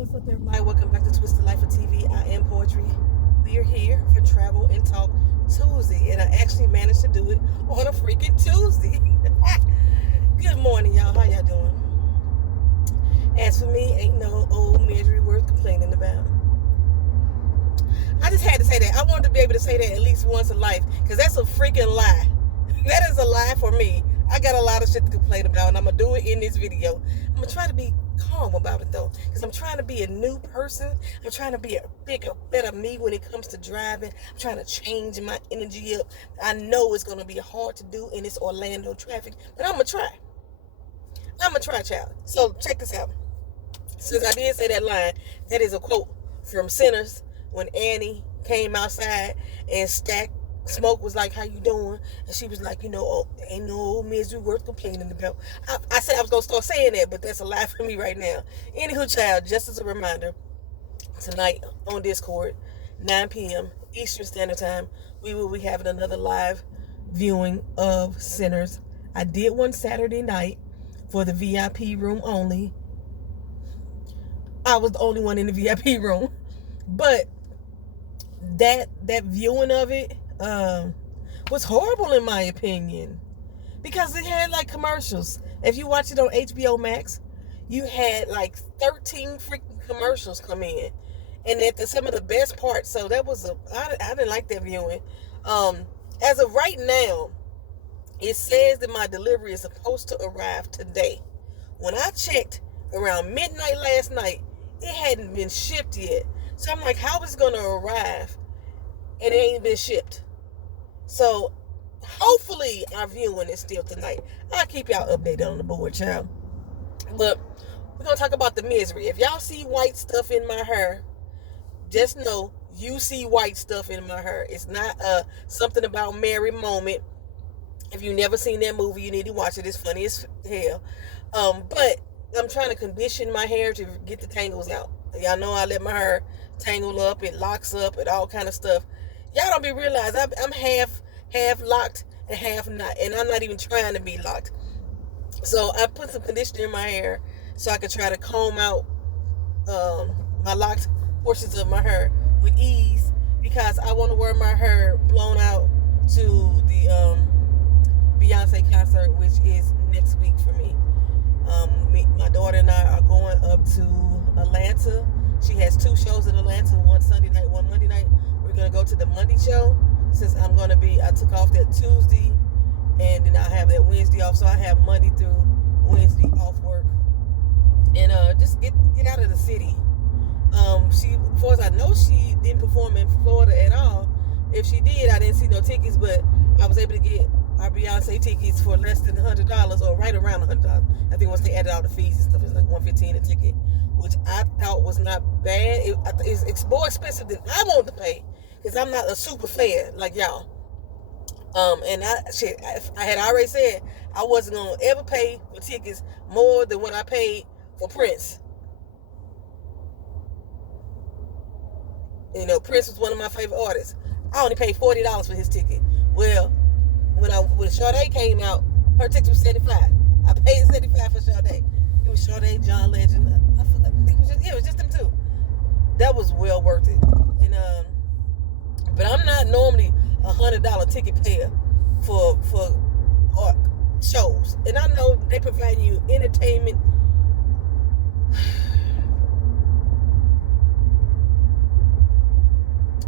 What's up, everybody? Welcome back to Twisted Life of TV. I am Poetry. We are here for Travel and Talk Tuesday, and I actually managed to do it on a freaking Tuesday. Good morning, y'all. How y'all doing? As for me, ain't no old misery worth complaining about. I just had to say that. I wanted to be able to say that at least once in life, because that's a freaking lie. That is a lie for me. I got a lot of shit to complain about, and I'm going to do it in this video. I'm going to try to be calm about it, though, because I'm trying to be a new person. I'm trying to be a bigger, better me when it comes to driving. I'm trying to change my energy up. I know it's going to be hard to do in this Orlando traffic, but I'm going to try. I'm going to try, child. So check this out. Since I did say that line, that is a quote from Sinners when Annie came outside and Smoke was like, "How you doing?" And she was like, "Oh, ain't no misery worth complaining about." I said I was going to start saying that, but that's a lie for me right now. Anywho, child, just as a reminder, tonight on Discord, 9 p.m. Eastern Standard Time, we will be having another live viewing of Sinners. I did one Saturday night for the VIP room only. I was the only one in the VIP room. But that viewing of it was horrible in my opinion, because it had like commercials. If you watch it on HBO Max, you had like 13 freaking commercials come in, and at some of the best parts. So that was I didn't like that viewing. As of right now, it says that my delivery is supposed to arrive today. When I checked around midnight last night, it hadn't been shipped yet. So I'm like, how is it going to arrive and it ain't been shipped? So hopefully our viewing is still tonight. I'll keep y'all updated on the board, child. But we're going to talk about the misery. If y'all see white stuff in my hair, just know you see white stuff in my hair. It's not something about Mary moment. If you never seen that movie, you need to watch it. It's funny as hell. But I'm trying to condition my hair to get the tangles out. Y'all know I let my hair tangle up. It locks up and all kind of stuff. Y'all don't be realizing I'm half locked and half not, and I'm not even trying to be locked. So I put some conditioner in my hair so I could try to comb out my locked portions of my hair with ease, because I want to wear my hair blown out to the Beyonce concert, which is next week for me. My daughter and I are going up to Atlanta. She has 2 shows in Atlanta, one Sunday night, one Monday night. We're going to go to the Monday show, since I took off that Tuesday, and then I have that Wednesday off, so I have Monday through Wednesday off work, and just get out of the city. As far as I know, she didn't perform in Florida at all. If she did, I didn't see no tickets, but I was able to get our Beyonce tickets for less than $100, or right around $100. I think once they added all the fees and stuff, it's like $115 a ticket, which I thought was not bad. It's more expensive than I want to pay, because I'm not a super fan like y'all. And I had already said I wasn't gonna ever pay for tickets more than what I paid for Prince. Prince was one of my favorite artists. I only paid $40 for his ticket. Well, when Sade came out, her ticket was $75. I paid $75 for Sade. It was Sade, John Legend. I think it was just them two. That was well worth it. And but I'm not normally a $100 ticket payer for art shows. And I know they provide you entertainment.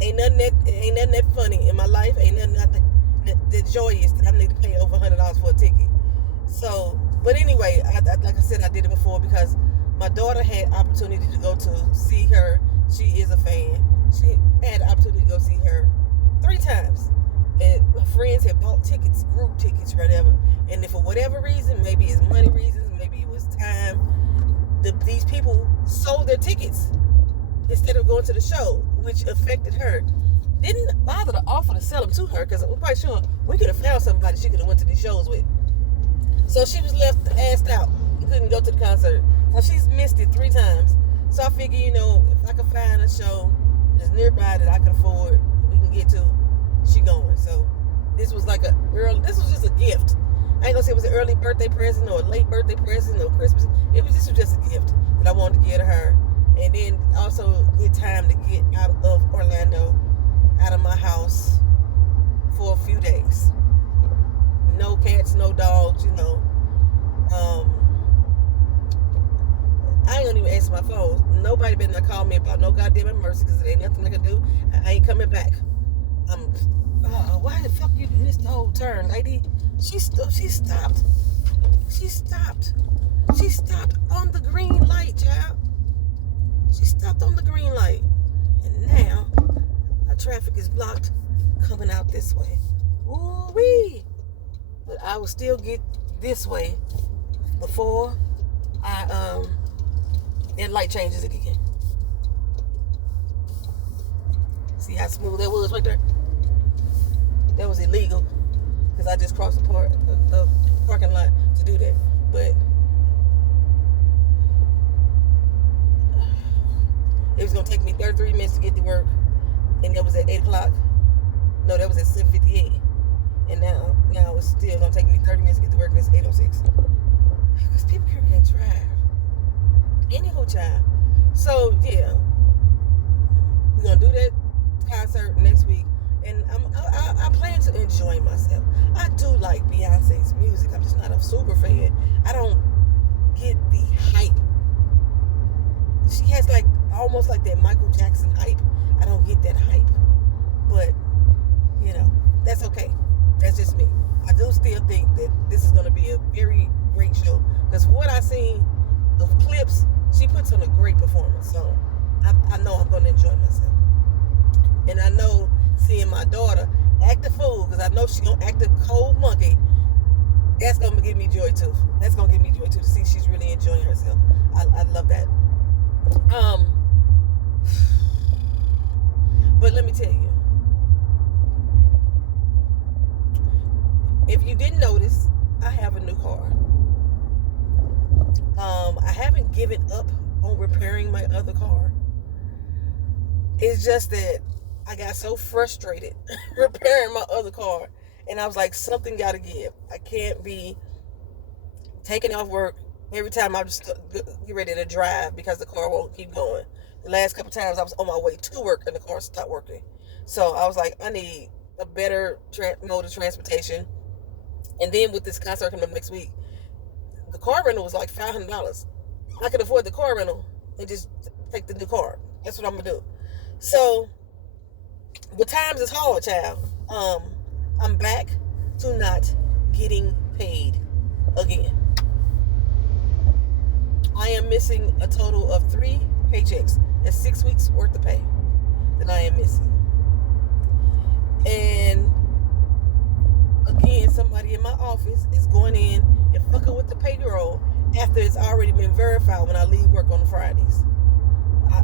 Ain't nothing that funny in my life. Ain't nothing that joyous that I need to pay over $100 for a ticket. So, but anyway, like I said, I did it before because my daughter had opportunity to go to see her. She is a fan. She had the opportunity to go see her 3 times. And my friends had bought tickets, group tickets, whatever. And if for whatever reason, maybe it's money reasons, maybe it was time, these people sold their tickets instead of going to the show, which affected her. Didn't bother to offer to sell them to her, because I'm quite sure we could have found somebody she could have went to these shows with. So she was left assed out. She couldn't go to the concert. So she's missed it 3 times. So I figure, if I could find a show that's nearby that I can afford, that we can get to, she going. So this was just a gift. I ain't gonna say it was an early birthday present or a late birthday present or Christmas. This was just a gift that I wanted to give to her. and then also get time to get out of Orlando, out of my house for a few days. No cats, no dogs, I ain't gonna even answer my phone. Nobody better not call me about no goddamn emergency because there ain't nothing I can do. I ain't coming back. Why the fuck you missed the whole turn, lady? She stopped. She stopped on the green light, child. She stopped on the green light. And now, our traffic is blocked coming out this way. Ooh-wee. But I will still get this way before that light changes again. See how smooth that was right there? That was illegal because I just crossed the parking lot to do that. But it was going to take me 33 minutes to get to work, and that was at 8 o'clock. No, that was at 7:58. And now it's still going to take me 30 minutes to get to work, and it's 8:06. Because people here can't drive. Anyhow, child. So, yeah. We're going to do that concert next week. And I plan to enjoy myself. I do like Beyonce's music. I'm just not a super fan. I don't get the hype. She has almost like that Michael Jackson hype. I don't get that hype. But, that's okay. That's just me. I do still think that this is going to be a very great show. Because what I've seen of clips, she puts on a great performance. So I know I'm going to enjoy myself. And I know seeing my daughter act a fool, because I know she's going to act a cold monkey, that's going to give me joy too. That's going to give me joy too, to see she's really enjoying herself. I love that. But let me tell you, if you didn't notice, I have a new car. I haven't given up on repairing my other car. It's just that I got so frustrated repairing my other car, and I was like, something got to give. I can't be taking off work every time I just get ready to drive because the car won't keep going. The last couple times I was on my way to work and the car stopped working. So I was like, I need a better mode of transportation. And then with this concert coming up next week, the car rental was like $500. I could afford the car rental and just take the new car. That's what I'm going to do. So, but times is hard, child. I'm back to not getting paid again. I am missing a total of 3 paychecks. That's 6 weeks worth of pay that I am missing. And again, somebody in my office is going in and fucking with the payroll after it's already been verified when I leave work on Fridays.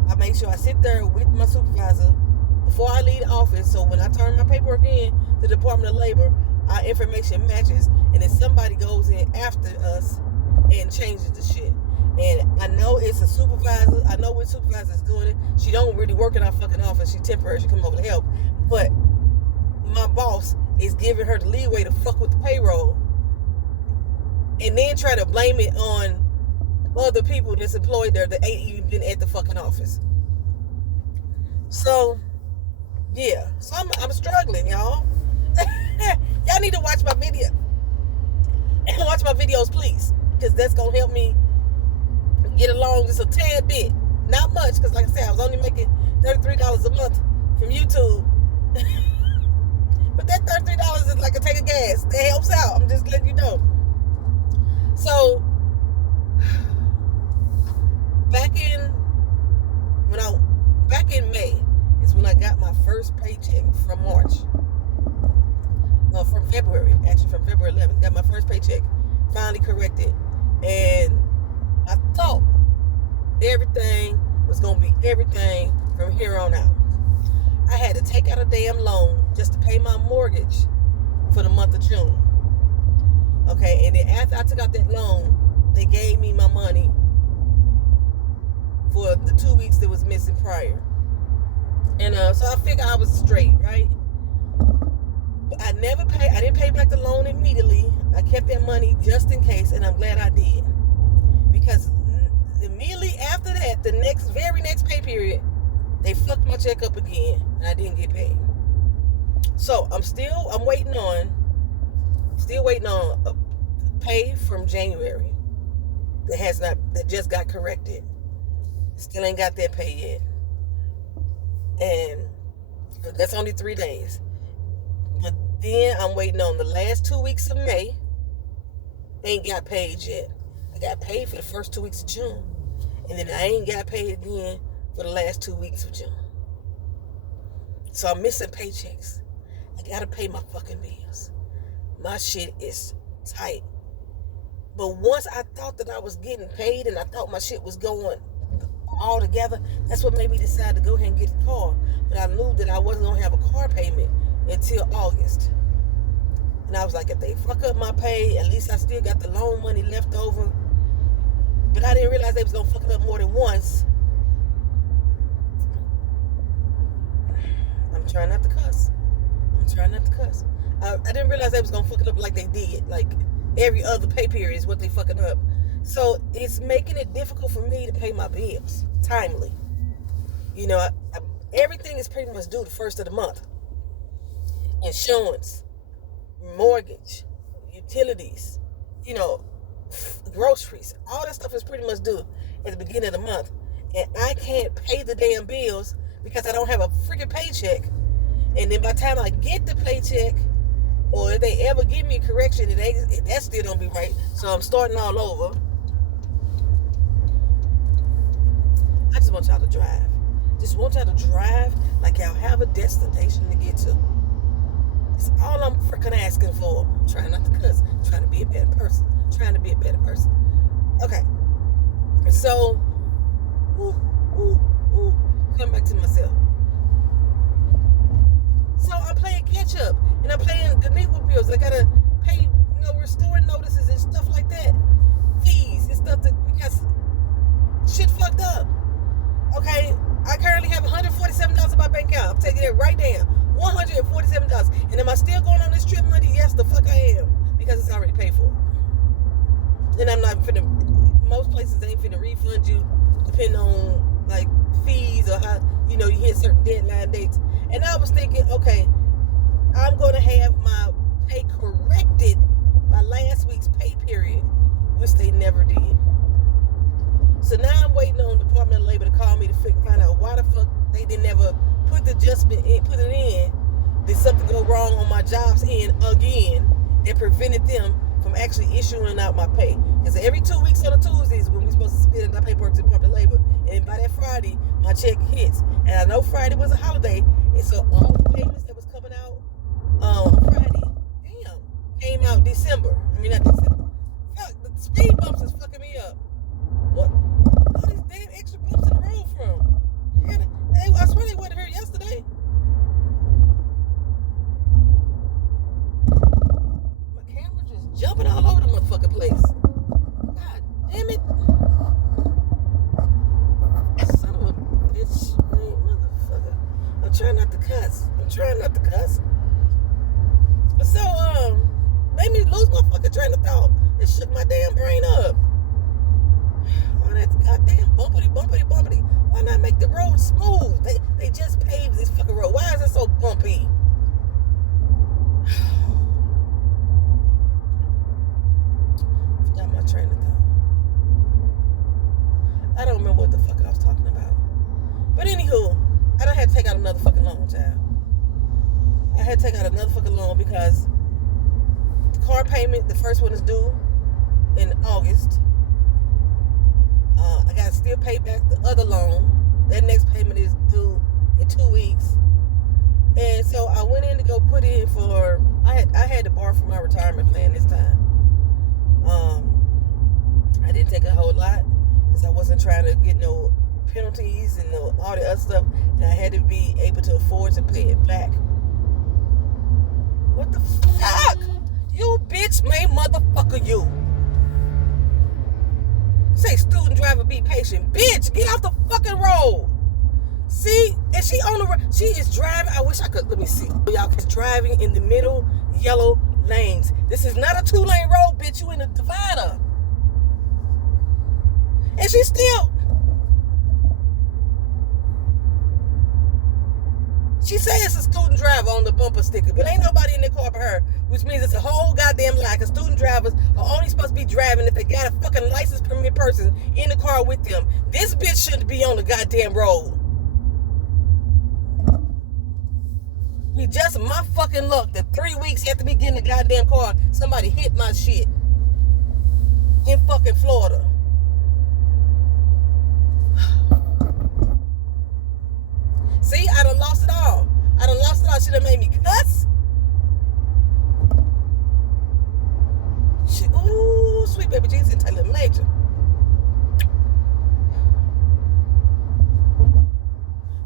I make sure I sit there with my supervisor before I leave the office, so when I turn my paperwork in to the Department of Labor, our information matches, and then somebody goes in after us and changes the shit. And I know it's a supervisor. I know what supervisor is doing it. She don't really work in our fucking office. She temporary. She come over to help. But my boss is giving her the leeway to fuck with the payroll and then try to blame it on other people that's employed there that ain't even been at the fucking office. So, yeah. So I'm struggling, y'all. Y'all need to watch my video. Watch my videos, please. Because that's going to help me get along just a tad bit. Not much, because like I said, I was only making $33 a month from YouTube. But that $33 is like a tank of gas. That helps out. I'm just letting you know. So, back in May is when I got my first paycheck from March. No, from February. Actually, from February 11th. Got my first paycheck. Finally corrected. And I thought everything was going to be everything from here on out. I had to take out a damn loan just to pay my mortgage for the month of June. Okay, and then after I took out that loan, they gave me my money for the 2 weeks that was missing prior. And so I figured I was straight, right? But I didn't pay back the loan immediately. I kept that money just in case, and I'm glad I did. Because immediately after that, the very They fucked my check up again, and I didn't get paid. So I'm waiting on a pay from January that just got corrected. Still ain't got that pay yet. And that's only 3 days. But then I'm waiting on the last 2 weeks of May. Ain't got paid yet. I got paid for the first 2 weeks of June. And then I ain't got paid again for the last 2 weeks of June. So I'm missing paychecks. I gotta pay my fucking bills. My shit is tight. But once I thought that I was getting paid and I thought my shit was going all together, that's what made me decide to go ahead and get a car. But I knew that I wasn't gonna have a car payment until August. And I was like, if they fuck up my pay, at least I still got the loan money left over. But I didn't realize they was gonna fuck it up more than once. I'm trying not to cuss. I didn't realize they was gonna fuck it up like they did. Like every other pay period is what they fucking up. So it's making it difficult for me to pay my bills timely. You know, everything is pretty much due the first of the month. Insurance, mortgage, utilities, you know, groceries, all that stuff is pretty much due at the beginning of the month. And I can't pay the damn bills because I don't have a freaking paycheck. And then by the time I get the paycheck, or if they ever give me a correction, that still don't be right. So I'm starting all over. I just want y'all to drive. Just want y'all to drive like y'all have a destination to get to. That's all I'm freaking asking for. I'm trying not to cuss. I'm trying to be a better person. Okay. So, come back to myself. So I'm playing catch up, and I'm playing delinquent bills. I gotta pay, restoring notices and stuff like that, fees and stuff because shit fucked up. Okay, I currently have $147 in my bank account. I'm taking it right down, $147. And am I still going on this trip money? Yes, the fuck I am, because it's already paid for. And I'm not finna. Most places ain't finna refund you, depending on like fees or how you hit certain deadline dates. And I was thinking, okay, I'm going to have my pay corrected by last week's pay period, which they never did. So now I'm waiting on the Department of Labor to call me to find out why the fuck they didn't ever put the adjustment in, put it in. Did something go wrong on my job's end again that prevented them from actually issuing out my pay? Because every 2 weeks on the Tuesdays when we're supposed to submit our paperwork to the Department of Labor, and by that Friday, my check hits. And I know Friday was a holiday, and so all the payments that was coming out Friday, came out December. I mean, not December. Fuck, the speed bumps is fucking me up. What? All these damn extra bumps in the road from? I swear they weren't here yesterday. My camera just jumping all over the motherfucking place. God damn it. Son of a bitch. Motherfucker. I'm trying not to cuss. So, made me lose my fucking train of thought. It shook my damn brain up. All that goddamn bumpity. Why not make the road smooth? They just paved this fucking road. Why is it so bumpy? Forgot my train of thought. I don't remember what the fuck I was talking about. But anywho, I done had to take out another fucking loan, child. I had to take out another fucking loan because the car payment, the first one is due in August. I got to still pay back the other loan. That next payment is due in 2 weeks. And so I went in to go put in for, I had to borrow from my retirement plan this time. I didn't take a whole lot because I wasn't trying to get no penalties and all the other stuff. And I had to be able to afford to pay it back. What the fuck? You bitch made motherfucker you. Say student driver be patient. Bitch, get off the fucking road. See? And she on the road. She is driving. I wish I could. Let me see. Y'all is driving in the middle yellow lanes. This is not a 2-lane road, bitch. You in a divider. And she still. She says it's a student driver on the bumper sticker, but ain't nobody in the car but her, which means it's a whole goddamn lie, because student drivers are only supposed to be driving if they got a fucking license permit person in the car with them. This bitch shouldn't be on the goddamn road. Be just my fucking luck that 3 weeks after me getting the goddamn car, somebody hit my shit in fucking Florida. See, I done lost it all. She done made me cuss. Shit, ooh, sweet baby Jesus and Taylor Major.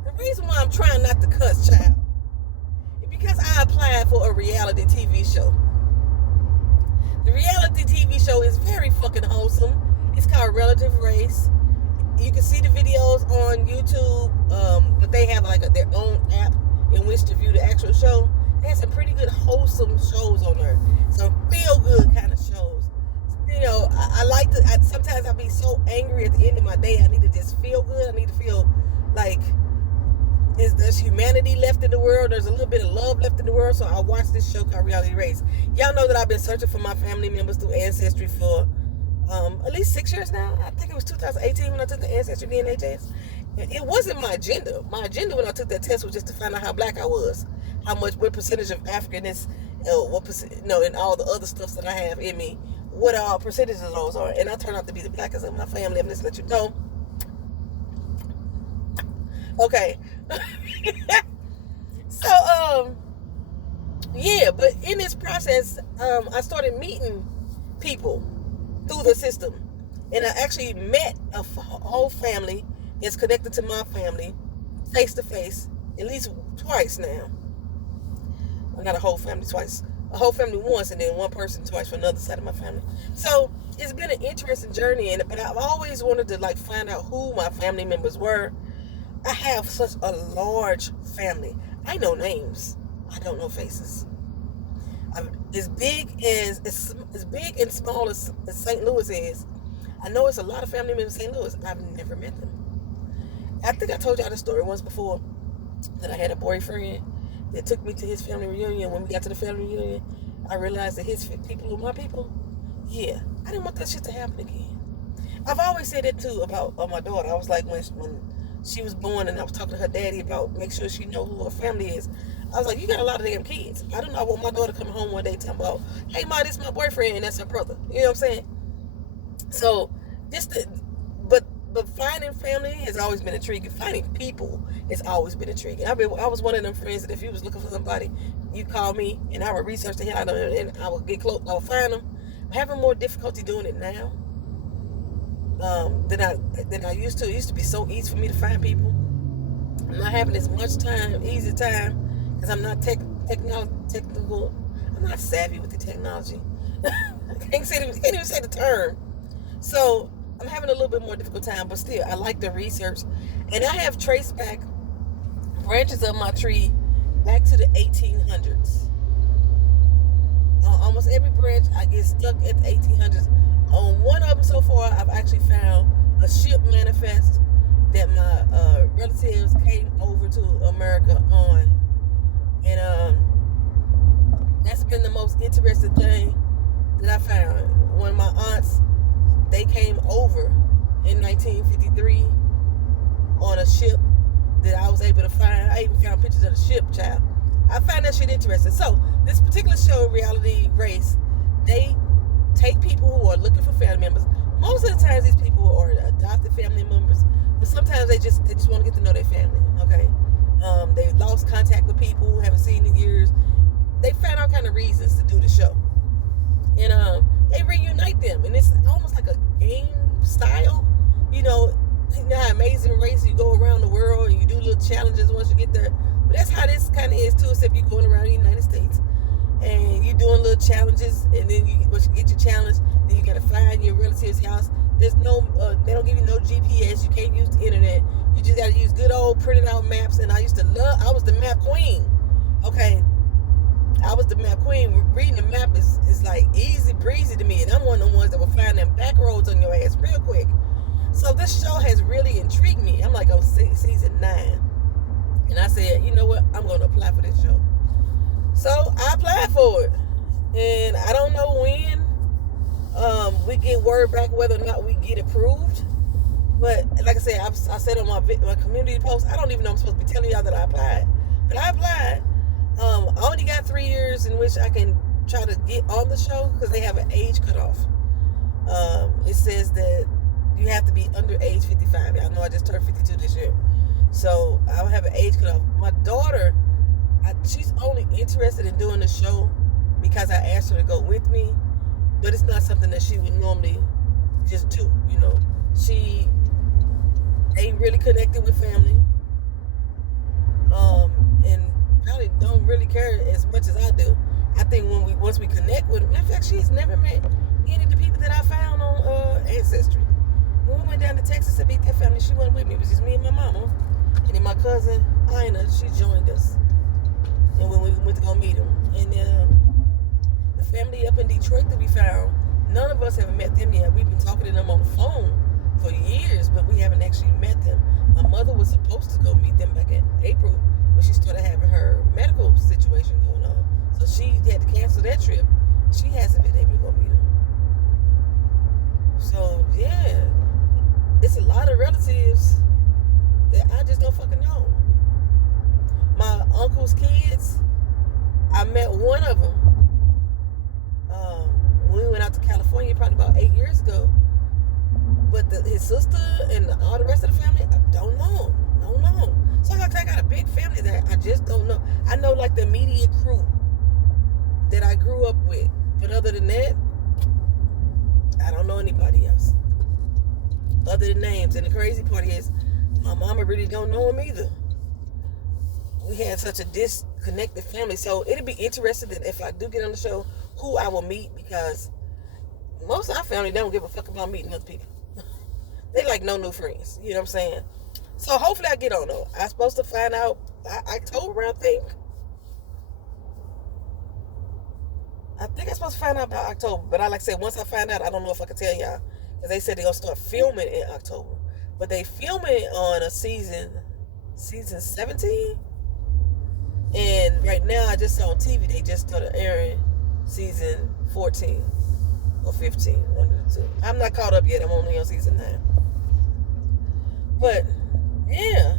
The reason why I'm trying not to cuss, child, is because I applied for a reality TV show. The reality TV show is very fucking wholesome. It's called Relative Race. You can see the videos on YouTube, but they have like their own app in which to view the actual show. They have some pretty good wholesome shows on there. Some feel good kind of shows. You know, I like to, sometimes I be so angry at the end of my day, I need to just feel good. I need to feel like there's humanity left in the world. There's a little bit of love left in the world. So I watch this show called Reality Race. Y'all know that I've been searching for my family members through Ancestry for at least 6 years now. I think it was 2018 when I took the Ancestry DNA test. It wasn't my agenda. My agenda when I took that test was just to find out how black I was, what percentage of Africanness, what percent, and all the other stuff that I have in me, what all percentages of those are. And I turned out to be the blackest of my family. I'm just let you know. Okay. So, yeah, but in this process, I started meeting people through the system. And I actually met a whole family that's connected to my family face to face at least twice now. Well, not a whole family twice. A whole family once, and then one person twice for another side of my family. So it's been an interesting journey, but I've always wanted to find out who my family members were. I have such a large family. I know names. I don't know faces. As big and small as St. Louis is, I know it's a lot of family members in St. Louis. I've never met them. I think I told y'all the story once before that I had a boyfriend that took me to his family reunion. When we got to the family reunion, I realized that his people were my people. Yeah, I didn't want that shit to happen again. I've always said that too about my daughter. I was like, when she was born and I was talking to her daddy about make sure she know who her family is. I was like, you got a lot of damn kids. I do not want my daughter coming home one day talking about, hey, Ma, this is my boyfriend and that's her brother. You know what I'm saying? So, but finding family has always been intriguing. Finding people has always been intriguing. I was one of them friends that if you was looking for somebody, you call me and I would research the hell out of them and I would get close. I would find them. I'm having more difficulty doing it now than I used to. It used to be so easy for me to find people. I'm not having as much easy time, because I'm not technical. I'm not savvy with the technology. I can't even say the term. So I'm having a little bit more difficult time, but still, I like the research. And I have traced back branches of my tree back to the 1800s. Almost every branch, I get stuck at the 1800s. On one of them so far, I've actually found a ship manifest that my relatives came over to America on. And that's been the most interesting thing that I found. One of my aunts, they came over in 1953 on a ship that I was able to find. I even found pictures of the ship, child. I find that shit interesting. So, this particular show, Reality Race, they take people who are looking for family members. Most of the times, these people are adopted family members, but sometimes they just want to get to know their family, okay? They lost contact with people, haven't seen in years. They found all kind of reasons to do the show. And they reunite them, and it's almost like a game style. You know how Amazing Race, you go around the world and you do little challenges once you get there. But that's how this kind of is too, except you're going around the United States and you're doing little challenges, and then once you get your challenge, then you gotta find your relative's house. There's no, they don't give you no GPS. You can't use the internet. You just gotta use good old printed out maps. And I was the map queen. Okay, I was the map queen. Reading the map is like easy breezy to me, and I'm one of the ones that will find them back roads on your ass real quick. So this show has really intrigued me. I'm like on season 9. And I said, you know what? I'm going to apply for this show. So I applied for it. And I don't know when we get word back whether or not we get approved. But like I said, I said on my community post, I don't even know I'm supposed to be telling y'all that I applied. But I applied. I only got 3 years in which I can try to get on the show because they have an age cutoff. It says that you have to be under age 55. Y'all know I just turned 52 this year. So I have an age cutoff. My daughter, she's only interested in doing the show because I asked her to go with me. But it's not something that she would normally just do, you know. She ain't really connected with family. And probably don't really care as much as I do. I think once we connect with them, in fact, she's never met any of the people that I found on Ancestry. When we went down to Texas to meet that family, she wasn't with me. It was just me and my mama. And then my cousin, Ina, she joined us. And when we went to go meet them. And the family up in Detroit that we found, none of us have met them yet. We've been talking to them on the phone for years, but we haven't actually met them. My mother was supposed to go meet them back in April when she started having her medical situation going on. So she had to cancel that trip. She hasn't been able to go meet them. So, yeah. It's a lot of relatives that I just don't fucking know. My uncle's kids, I met one of them when we went out to California probably about 8 years ago. But his sister and all the rest of the family, I don't know. So I got a big family that I just don't know. I know like the immediate crew that I grew up with. But other than that, I don't know anybody else. Other than names. And the crazy part is, my mama really don't know him either. We had such a disconnected family. So it'll be interesting that if I do get on the show, who I will meet, because most of our family don't give a fuck about meeting other people. They like no new friends. You know what I'm saying? So hopefully I get on though. I'm supposed to find out by October, I think. I'm supposed to find out by October. But like I said, once I find out, I don't know if I can tell y'all. Because they said they're going to start filming in October. But they filming on a season 17. And right now, I just saw on TV, they just started airing season 14 or 15. One of the two. I'm not caught up yet. I'm only on season 9. But, yeah.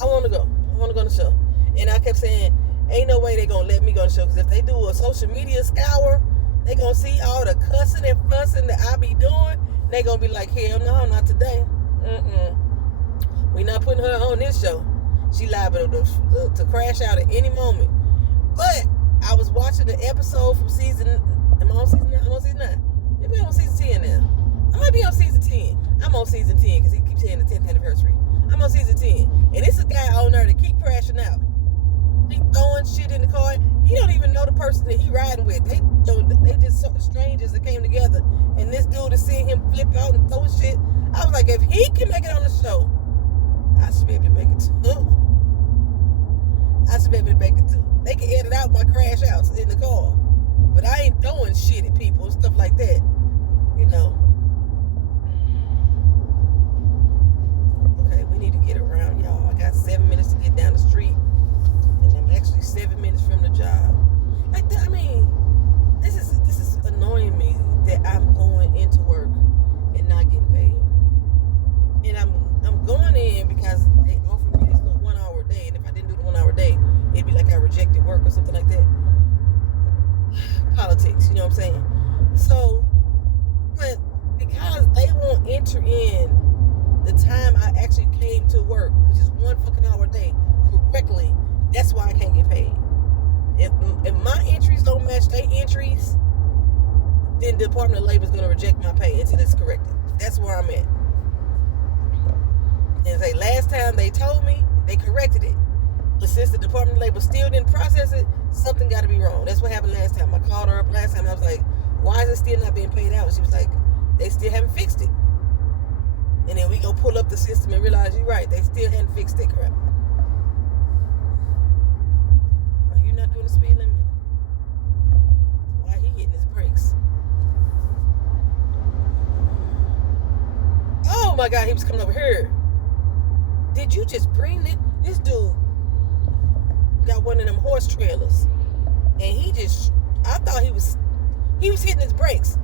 I want to go. I want to go on the show. And I kept saying, ain't no way they're going to let me go on the show. Because if they do a social media scour, they going to see all the cussing and fussing that I be doing. They going to be like, hell no, not today. We not putting her on this show. She liable to crash out at any moment. But I was watching the episode from am I on season 9? I'm on season 9. Maybe I'm on season 10 now. I might be on season 10. I'm on season 10 because he keeps saying the 10th anniversary. I'm on season 10. And it's a guy on there that keep crashing out. He throwing shit in the car. He don't even know the person that he riding with. They just strangers that came together. And this dude is seeing him flip out and throw shit. I was like, if he can make it on the show, I should be able to make it too. I should be able to make it too. They can edit out my crash outs in the car. But I ain't throwing shit at people and stuff like that. You know. Okay, we need to get around, y'all. I got 7 minutes to get down the street. And I'm actually 7 minutes from the job. Like that, I mean, this is annoying me that I'm going into work and not getting paid. And I'm going in because they offered me this little 1 hour a day, and if I didn't do the 1 hour a day, it'd be like I rejected work or something like that. Politics, you know what I'm saying? So, but because they won't enter in the time I actually came to work, which is 1 fucking hour a day, correctly, that's why I can't get paid. If my entries don't match their entries, then the Department of Labor is going to reject my pay until it's corrected. That's where I'm at. And say last time they told me, they corrected it. But since the Department of Labor still didn't process it, something got to be wrong. That's what happened last time. I called her up last time. I was like, why is it still not being paid out? And she was like, they still haven't fixed it. And then we go pull up the system and realize you're right. They still hadn't fixed that crap. Are you not doing the speed limit? Why he hitting his brakes? Oh my God, he was coming over here. did you just bring it? This dude got one of them horse trailers, and I thought he was hitting his brakes,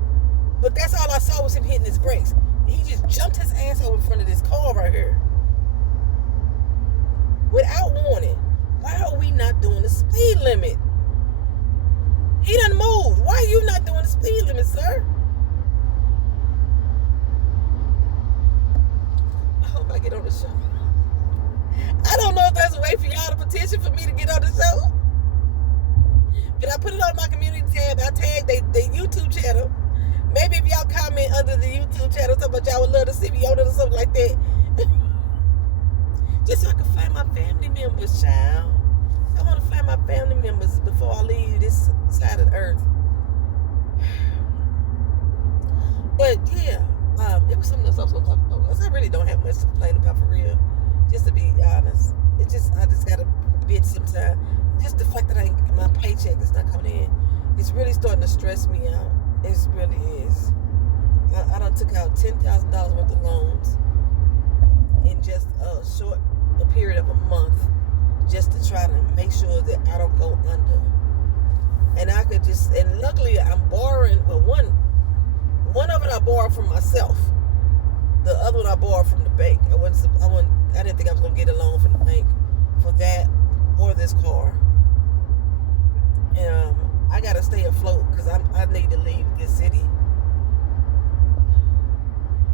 but that's all I saw was him hitting his brakes. He just jumped his ass over in front of this car right here without warning. Why are we not doing the speed limit? He done moved. Why are you not doing the speed limit, sir? I hope I get on the show. I don't know if there's a way for y'all to petition for me to get on the show. But I put it on my community tab. I tagged the YouTube channel. Maybe if y'all comment under the YouTube channel something about y'all would love to see me on it or something like that. Just so I can find my family members, child. I want to find my family members before I leave this side of the earth. But yeah, it was something else I was going to talk about. I really don't have much to complain about for real. Just to be honest. I just got a bit sometimes. Just the fact that my paycheck is not coming in. It's really starting to stress me out. It really is. I done took out $10,000 worth of loans in just a period of a month, just to try to make sure that I don't go under. And and luckily I'm borrowing, well, one of it I borrowed from myself. The other one I borrowed from the bank. I didn't think I was gonna get a loan from the bank for that or this car. And I gotta stay afloat because I need to leave this city.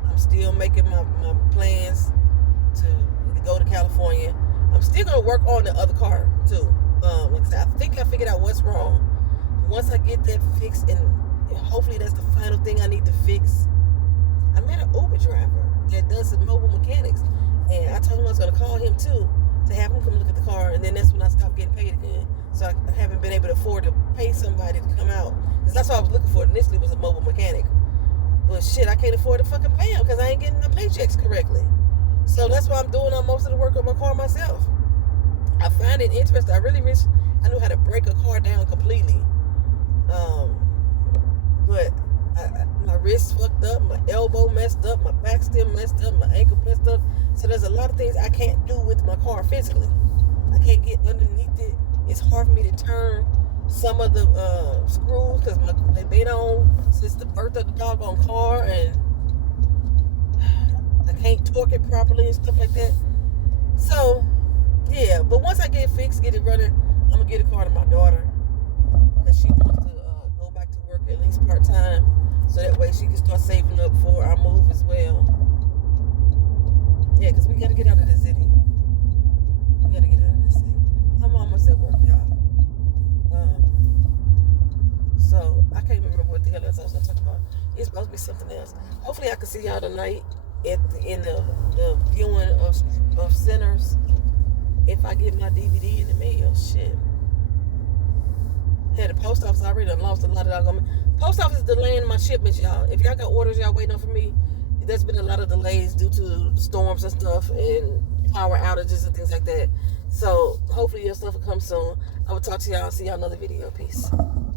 I'm still making my plans to go to California. I'm still gonna work on the other car too. Like I said, I think I figured out what's wrong. Once I get that fixed, and hopefully that's the final thing I need to fix. I met an Uber driver that does some mobile mechanics, and I told him I was gonna call him too to have him come look at the car, and then that's when I stopped getting paid again. So I haven't been able to afford to pay somebody to come out, because that's what I was looking for initially, was a mobile mechanic. But shit, I can't afford to fucking pay him because I ain't getting the paychecks correctly. So that's why I'm doing most of the work on my car myself. I find it interesting. I really wish I knew how to break a car down completely. But my wrist fucked up, my elbow messed up, my back still messed up, my ankle messed up. So there's a lot of things I can't do with my car physically. I can't get underneath it. It's hard for me to turn some of the screws because they've been on since the birth of the doggone car, and I can't torque it properly and stuff like that. So yeah, but once I get it fixed, get it running, I'm gonna get a car to my daughter, because she wants to go back to work at least part-time, so that way she can start saving up for our move as well. Yeah, because we gotta get out of the city. We gotta get out of the city. I'm almost at work, y'all. So I can't remember what the hell else I was gonna talk about. It's supposed to be something else. Hopefully I can see y'all tonight in the viewing of Sinners. If I get my DVD in the mail, shit. Yeah, the post office already done lost a lot of doggone. Post office is delaying my shipments, y'all. If y'all got orders y'all waiting on for me, there's been a lot of delays due to storms and stuff and power outages and things like that. So hopefully your stuff will come soon. I will talk to y'all. See y'all in another video. Peace.